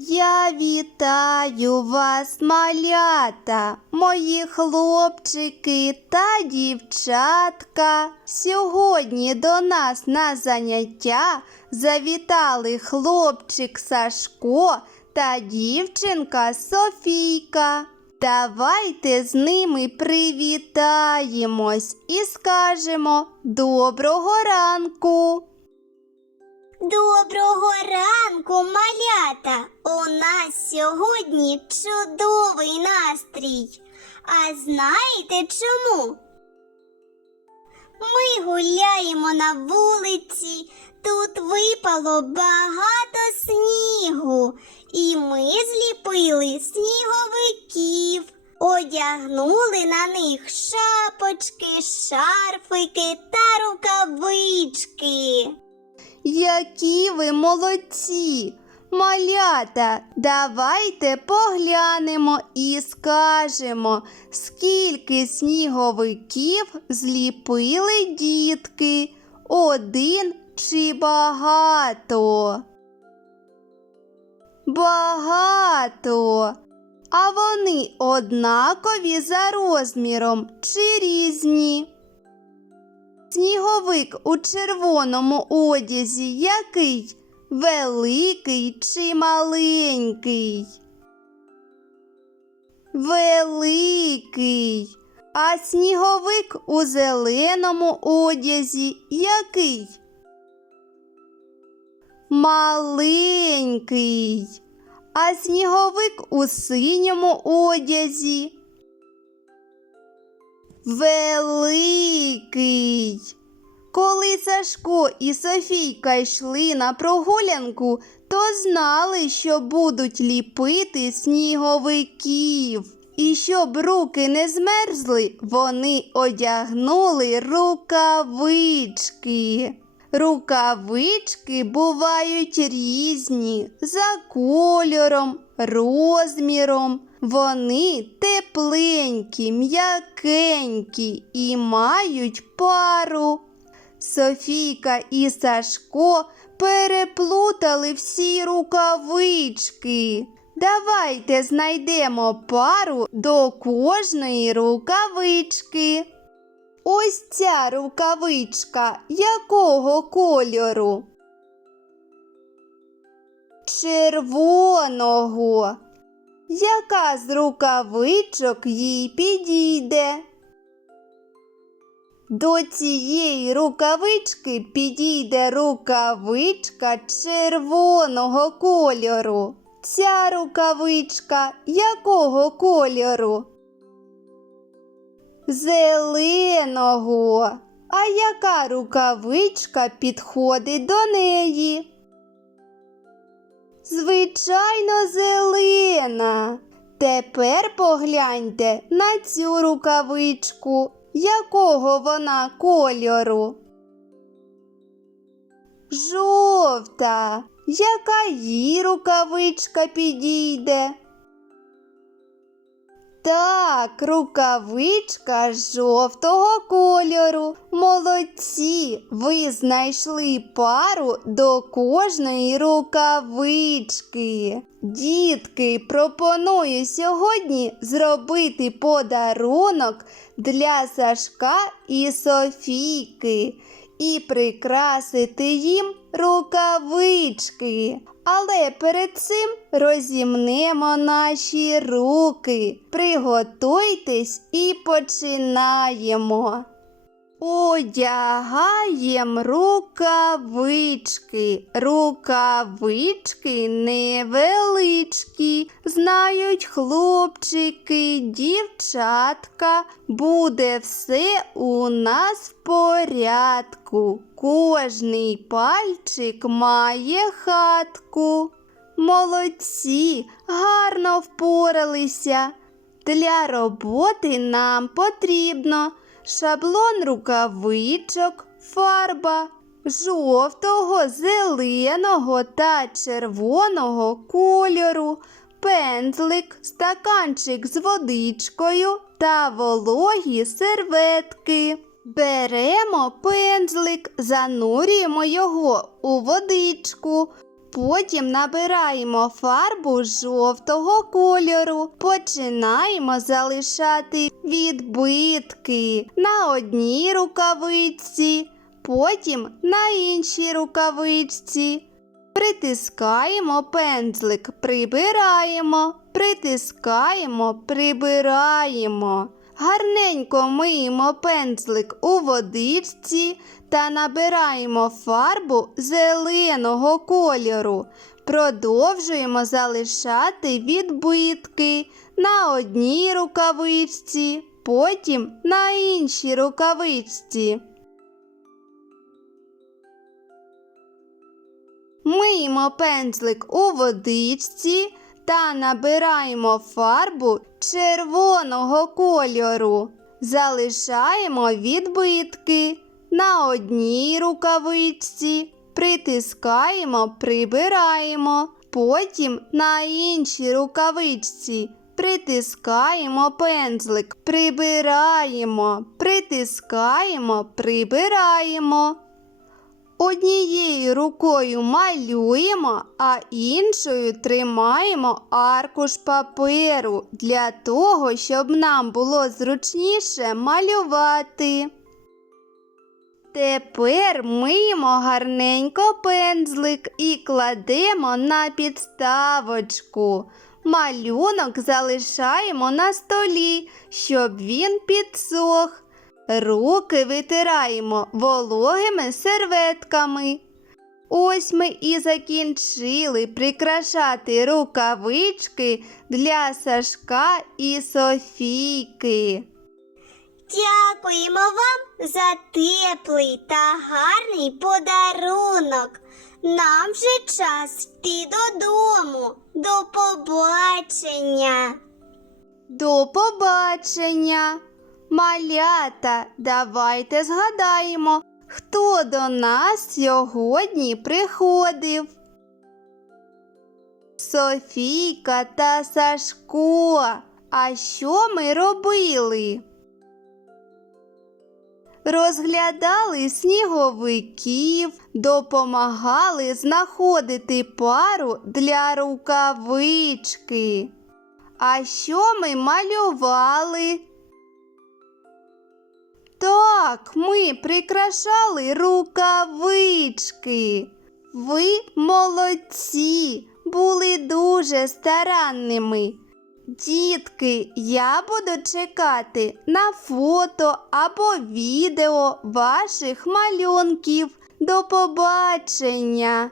Я вітаю вас, малята, мої хлопчики та дівчатка. Сьогодні до нас на заняття завітали хлопчик Сашко та дівчинка Софійка. Давайте з ними привітаємось і скажемо доброго ранку. Доброго ранку, малята! У нас сьогодні чудовий настрій. А знаєте чому? Ми гуляємо на вулиці, тут випало багато снігу, і ми зліпили сніговиків, одягнули на них шапочки, шарфики та рукавички. Які ви молодці! Малята, давайте поглянемо і скажемо, скільки сніговиків зліпили дітки. Один чи багато? Багато. А вони однакові за розміром чи різні? Сніговик у червоному одязі який? Великий чи маленький? Великий. А сніговик у зеленому одязі який? Маленький. А сніговик у синьому одязі. Великий. Коли Сашко і Софійка йшли на прогулянку, то знали, що будуть ліпити сніговиків. І щоб руки не змерзли, вони одягнули рукавички. Рукавички бувають різні за кольором, розміром. Вони тепленькі, м'якенькі і мають пару. Софійка і Сашко переплутали всі рукавички. Давайте знайдемо пару до кожної рукавички. Ось ця рукавичка якого кольору? Червоного. Яка з рукавичок їй підійде? До цієї рукавички підійде рукавичка червоного кольору. Ця рукавичка якого кольору? Зеленого. А яка рукавичка підходить до неї? Звичайно, зелена. Тепер погляньте на цю рукавичку. Якого вона кольору? Жовта. Яка їй рукавичка підійде? Так, рукавичка жовтого кольору. Молодці! Ви знайшли пару до кожної рукавички. Дітки, пропоную сьогодні зробити подарунок для Сашка і Софійки і прикрасити їм рукавички. Але перед цим розімнемо наші руки. Приготуйтесь і починаємо. Одягаєм рукавички. Рукавички невеличкі. Знають хлопчики, дівчатка. Буде все у нас в порядку. Кожний пальчик має хатку. Молодці, гарно впоралися. Для роботи нам потрібно шаблон рукавичок, фарба жовтого, зеленого та червоного кольору, пензлик, стаканчик з водичкою та вологі серветки. Беремо пензлик, занурюємо його у водичку, Потім набираємо фарбу жовтого кольору. Починаємо залишати відбитки на одній рукавичці, потім на іншій рукавичці. Притискаємо пензлик, прибираємо, притискаємо, прибираємо. Гарненько миємо пензлик у водичці та набираємо фарбу зеленого кольору. Продовжуємо залишати відбитки на одній рукавичці, потім на іншій рукавичці. Миємо пензлик у водичці та набираємо фарбу червоного кольору. Залишаємо відбитки на одній рукавичці, притискаємо, прибираємо, потім на іншій рукавичці. Притискаємо пензлик, прибираємо, притискаємо, прибираємо. Однією рукою малюємо, а іншою тримаємо аркуш паперу для того, щоб нам було зручніше малювати. Тепер миємо гарненько пензлик і кладемо на підставочку. Малюнок залишаємо на столі, щоб він підсох. Руки витираємо вологими серветками. Ось ми і закінчили прикрашати рукавички для Сашка і Софійки. Дякуємо вам за теплий та гарний подарунок. Нам вже час йти додому. До побачення. До побачення! Малята, давайте згадаємо, хто до нас сьогодні приходив. Софійка та Сашко. А що ми робили? Розглядали сніговиків, допомагали знаходити пару для рукавички. А що ми малювали? Так, ми прикрашали рукавички. Ви молодці, були дуже старанними. Дітки, я буду чекати на фото або відео ваших малюнків. До побачення!